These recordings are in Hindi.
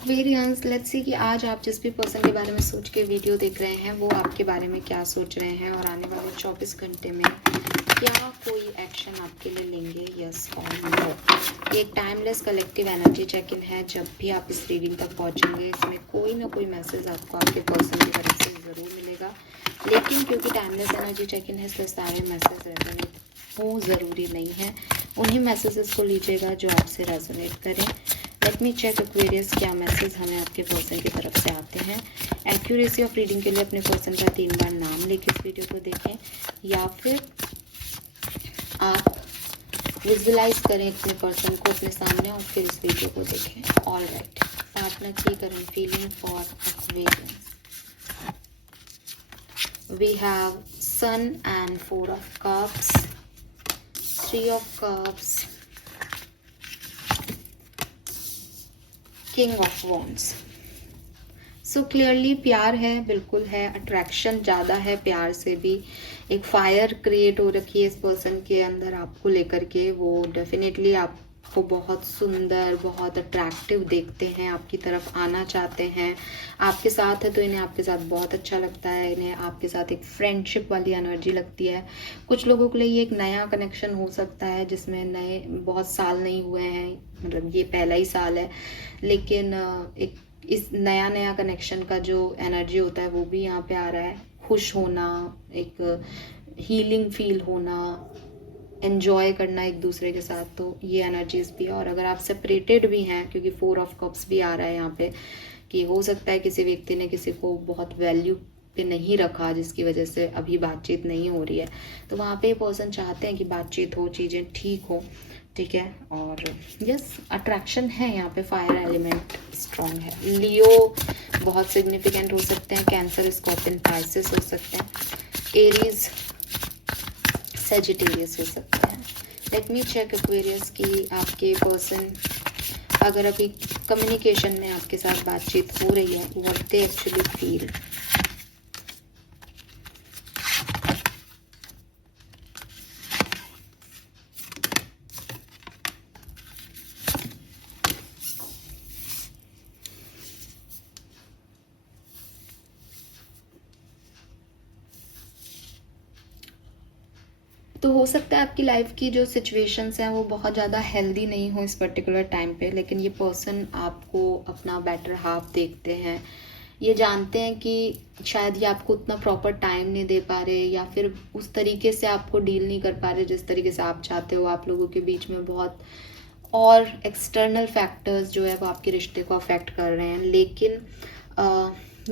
एक्वेरियंस, लेट्स सी कि आज आप जिस भी पर्सन के बारे में सोच के वीडियो देख रहे हैं वो आपके बारे में क्या सोच रहे हैं और आने वाले 24 घंटे में क्या कोई एक्शन आपके लिए लेंगे, यस और नो। ये एक timeless collective energy check in है। जब भी आप इस रीडिंग तक पहुंचेंगे इसमें कोई ना कोई मैसेज आपको आपके पर्सन की तरफ से ज़रूर मिलेगा, लेकिन क्योंकि टाइमलेस एनर्जी चेक इन है इसलिए सारे मैसेज रेजोनेट हो ज़रूरी नहीं है। उन्हीं मैसेजेस को लीजिएगा जो आपसे रेजोनेट करें। लेट मी चेक एक्वेरियस, क्या मैसेज हमें आपके पर्सन की तरफ से आते हैं। एक्यूरेसी ऑफ रीडिंग के लिए अपने पर्सन का 3 बार नाम लेके इस वीडियो को देखें, या फिर आप विजुलाइज करें अपने पर्सन को अपने सामने और फिर इस वीडियो को देखें। ऑल राइट, पार्टनर की current feeling for Aquarius. We have sun and 4 of cups, 3 of cups, king of wands. So clearly प्यार है, बिल्कुल है, अट्रैक्शन ज़्यादा है प्यार से भी। एक फायर क्रिएट हो रखी है इस पर्सन के अंदर आपको लेकर के। वो डेफिनेटली आपको बहुत सुंदर, बहुत अट्रैक्टिव देखते हैं, आपकी तरफ आना चाहते हैं। आपके साथ है तो इन्हें आपके साथ बहुत अच्छा लगता है, इन्हें आपके साथ एक फ्रेंडशिप वाली एनर्जी लगती है। कुछ लोगों के लिए ये एक नया कनेक्शन हो सकता है जिसमें नए बहुत साल नहीं हुए हैं, मतलब ये पहला ही साल है, लेकिन एक इस नया कनेक्शन का जो एनर्जी होता है वो भी यहाँ पे आ रहा है। खुश होना, एक हीलिंग फील होना, एन्जॉय करना एक दूसरे के साथ, तो ये एनर्जीज भी है। और अगर आप सेपरेटेड भी हैं, क्योंकि 4 ऑफ कप्स भी आ रहा है यहाँ पे, कि हो सकता है किसी व्यक्ति ने किसी को बहुत वैल्यू पे नहीं रखा जिसकी वजह से अभी बातचीत नहीं हो रही है, तो वहाँ पे पर्सन चाहते हैं कि बातचीत हो, चीज़ें ठीक हो, ठीक है। और यस, अट्रैक्शन है यहाँ पे, फायर एलिमेंट स्ट्रॉन्ग है। लियो बहुत सिग्निफिकेंट हो सकते हैं, कैंसर, स्कॉर्पियन, पाइसेस हो सकते हैं, एरीज, सेजिटेरियस हो सकते हैं। लेट मी चेक एक्वेरियस की आपके पर्सन अगर अभी कम्युनिकेशन में आपके साथ बातचीत हो रही है, व्हाट दे एक्चुअली फील। तो हो सकता है आपकी लाइफ की जो सिचुएशंस हैं वो बहुत ज़्यादा हेल्दी नहीं हो इस पर्टिकुलर टाइम पे, लेकिन ये पर्सन आपको अपना बेटर हाफ देखते हैं। ये जानते हैं कि शायद ये आपको उतना प्रॉपर टाइम नहीं दे पा रहे, या फिर उस तरीके से आपको डील नहीं कर पा रहे जिस तरीके से आप चाहते हो। आप लोगों के बीच में बहुत और एक्सटर्नल फैक्टर्स जो है वो आपके रिश्ते को अफेक्ट कर रहे हैं, लेकिन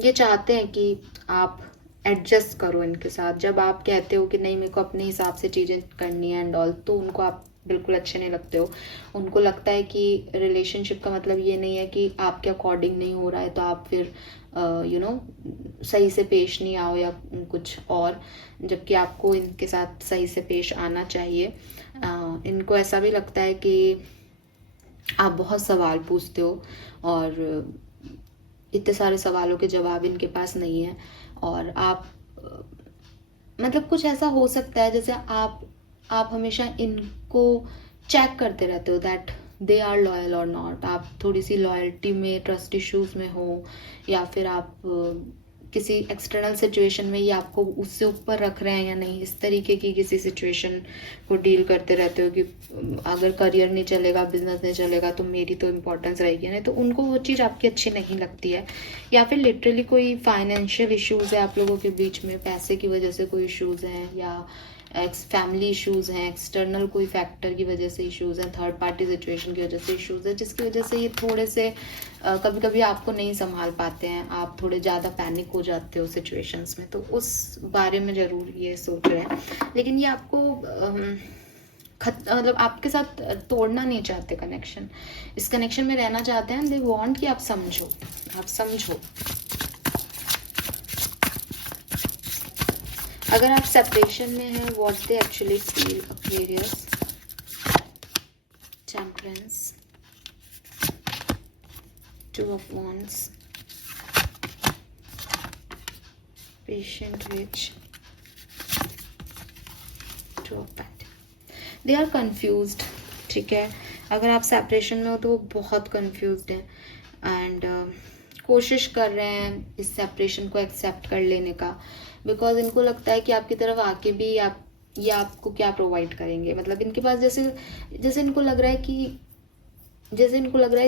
ये चाहते हैं कि आप एडजस्ट करो इनके साथ। जब आप कहते हो कि नहीं मेरे को अपने हिसाब से चीज़ें करनी है एंड ऑल, तो उनको आप बिल्कुल अच्छे नहीं लगते हो। उनको लगता है कि रिलेशनशिप का मतलब ये नहीं है कि आपके अकॉर्डिंग नहीं हो रहा है तो आप फिर सही से पेश नहीं आओ या कुछ और, जबकि आपको इनके साथ सही से पेश आना चाहिए। इनको ऐसा भी लगता है कि आप बहुत सवाल पूछते हो और इतने सारे सवालों के जवाब इनके पास नहीं है, और आप मतलब कुछ ऐसा हो सकता है जैसे आप हमेशा इनको चेक करते रहते हो दैट दे आर लॉयल और नॉट। आप थोड़ी सी लॉयल्टी में, ट्रस्ट इश्यूज में हो, या फिर आप किसी एक्सटर्नल सिचुएशन में ये आपको उससे ऊपर रख रहे हैं या नहीं, इस तरीके की किसी सिचुएशन को डील करते रहते हो कि अगर करियर नहीं चलेगा, बिजनेस नहीं चलेगा तो मेरी तो इम्पोर्टेंस रहेगी नहीं, तो उनको वो चीज़ आपकी अच्छी नहीं लगती है। या फिर लिटरली कोई फाइनेंशियल इश्यूज़ है आप लोगों के बीच में, पैसे की वजह से कोई इश्यूज़ हैं, या फैमिली इश्यूज़ हैं, एक्सटर्नल कोई फैक्टर की वजह से इश्यूज़ हैं, थर्ड पार्टी सिचुएशन की वजह से इश्यूज़ है, जिसकी वजह से ये थोड़े से कभी कभी आपको नहीं संभाल पाते हैं, आप थोड़े ज़्यादा पैनिक हो जाते हो सिचुएशंस में, तो उस बारे में ज़रूर ये सोच रहे हैं। लेकिन ये आपको मतलब आपके साथ तोड़ना नहीं चाहते कनेक्शन, इस कनेक्शन में रहना चाहते हैं। दे वांट कि आप समझो, आप समझो। अगर आप सेपरेशन में हैं, what they actually feel Aquarius. Temperance, 2 of wands, patient which, 2 of pentacles. They are confused, ठीक है। अगर आप सेपरेशन में हो तो वो बहुत कन्फ्यूज्ड हैं, एंड कोशिश कर रहे हैं इस सेपरेशन को एक्सेप्ट कर लेने का, बिकॉज इनको लगता है कि आपकी तरफ आके भी आप ये आपको क्या प्रोवाइड करेंगे। मतलब इनके पास जैसे जैसे इनको लग रहा है कि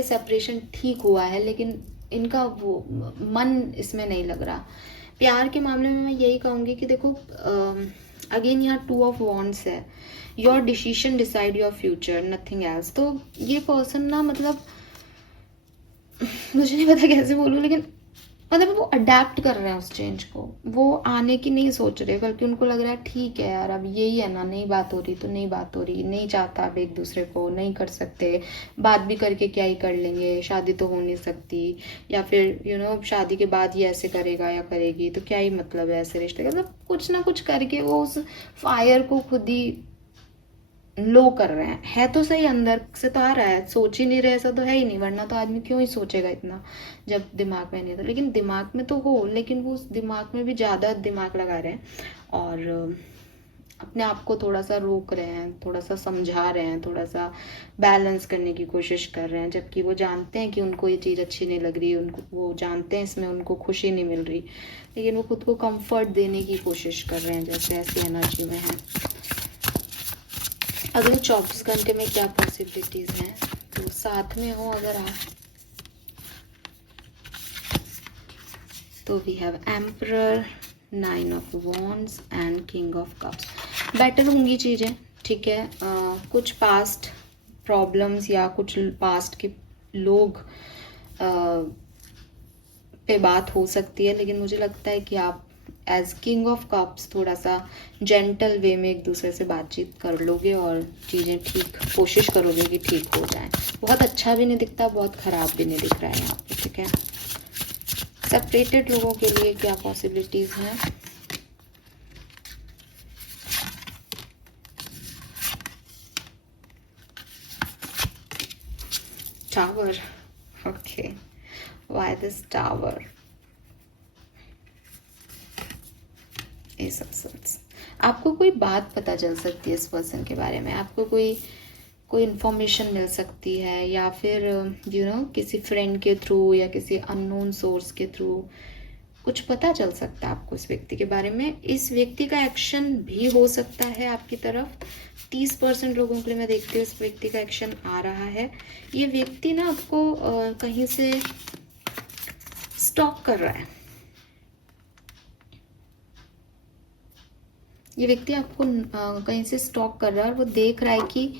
सेपरेशन ठीक हुआ है, लेकिन इनका वो मन इसमें नहीं लग रहा। प्यार के मामले में मैं यही कहूँगी कि देखो, अगेन यहाँ 2 ऑफ वॉन्ड्स है। Your decision decide your future, nothing else. तो ये पर्सन ना, मतलब मुझे नहीं पता कैसे बोलूँ, लेकिन मतलब वो अडेप्ट कर रहे हैं उस चेंज को। वो आने की नहीं सोच रहे, बल्कि उनको लग रहा है ठीक है यार, अब यही है ना, नई बात हो रही तो नई बात हो रही, नहीं चाहता अब एक दूसरे को, नहीं कर सकते, बात भी करके क्या ही कर लेंगे, शादी तो हो नहीं सकती, या फिर शादी के बाद ये ऐसे करेगा या करेगी तो क्या ही मतलब है ऐसे रिश्ते का। मतलब कुछ ना कुछ करके वो उस फायर को खुद ही लो कर रहे हैं। है तो सही, अंदर से तो आ रहा है, सोच ही नहीं रहे, ऐसा तो है ही नहीं, वरना तो आदमी क्यों ही सोचेगा इतना जब दिमाग में नहीं था। लेकिन दिमाग में तो हो, लेकिन वो उस दिमाग में भी ज़्यादा दिमाग लगा रहे हैं और अपने आप को थोड़ा सा रोक रहे हैं, थोड़ा सा समझा रहे हैं, थोड़ा सा बैलेंस करने की कोशिश कर रहे हैं, जबकि वो जानते हैं कि उनको ये चीज़ अच्छी नहीं लग रही, उनको वो जानते हैं इसमें उनको खुशी नहीं मिल रही, लेकिन वो खुद को कंफर्ट देने की कोशिश कर रहे हैं, जैसे ऐसी एनर्जी में है। अगले 24 घंटे में क्या पॉसिबिलिटीज हैं, तो साथ में हो अगर आप, तो we have emperor, 9 of wands and king of cups. Better होंगी चीज़ें, ठीक है। कुछ पास्ट प्रॉब्लम्स या कुछ पास्ट के लोग पे बात हो सकती है, लेकिन मुझे लगता है कि आप एज किंग ऑफ कप्स थोड़ा सा जेंटल वे में एक दूसरे से बातचीत कर लोगे और चीज़ें ठीक, कोशिश करोगे कि ठीक हो जाए। बहुत अच्छा भी नहीं दिखता, बहुत ख़राब भी नहीं दिख रहा है यहाँ पे, ठीक है। सेपरेटेड लोगों के लिए क्या पॉसिबिलिटीज़ हैं, tower. Okay, why this tower? आपको कोई बात पता चल सकती है इस पर्सन के बारे में, आपको कोई इन्फॉर्मेशन मिल सकती है, या फिर किसी फ्रेंड के थ्रू या किसी अननोन सोर्स के थ्रू कुछ पता चल सकता है आपको इस व्यक्ति के बारे में। इस व्यक्ति का एक्शन भी हो सकता है आपकी तरफ। 30% लोगों के लिए मैं देखती हूँ इस व्यक्ति का एक्शन आ रहा है। ये व्यक्ति ना आपको कहीं से स्टॉक कर रहा है। ये व्यक्ति आपको कहीं से स्टॉक कर रहा है और वो देख रहा है कि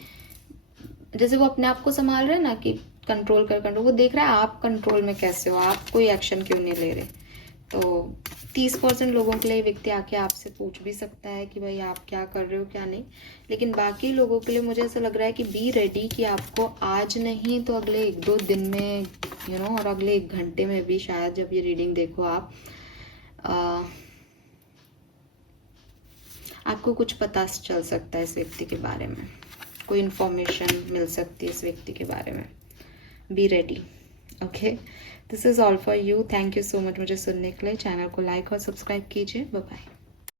जैसे वो अपने आप को संभाल रहे हैं ना कि कंट्रोल, वो देख रहा है आप कंट्रोल में कैसे हो, आप कोई एक्शन क्यों नहीं ले रहे। तो 30% लोगों के लिए व्यक्ति आके आपसे पूछ भी सकता है कि भाई आप क्या कर रहे हो क्या नहीं। लेकिन बाकी लोगों के लिए मुझे ऐसा लग रहा है कि बी रेडी कि आपको आज नहीं तो अगले 1-2 दिन में और अगले 1 घंटे में भी शायद, जब ये रीडिंग देखो आप, आपको कुछ पता चल सकता है इस व्यक्ति के बारे में, कोई इन्फॉर्मेशन मिल सकती है इस व्यक्ति के बारे में। Be ready. Okay, this is all for you. Thank you so much मुझे सुनने के लिए। चैनल को लाइक और सब्सक्राइब कीजिए। Bye bye.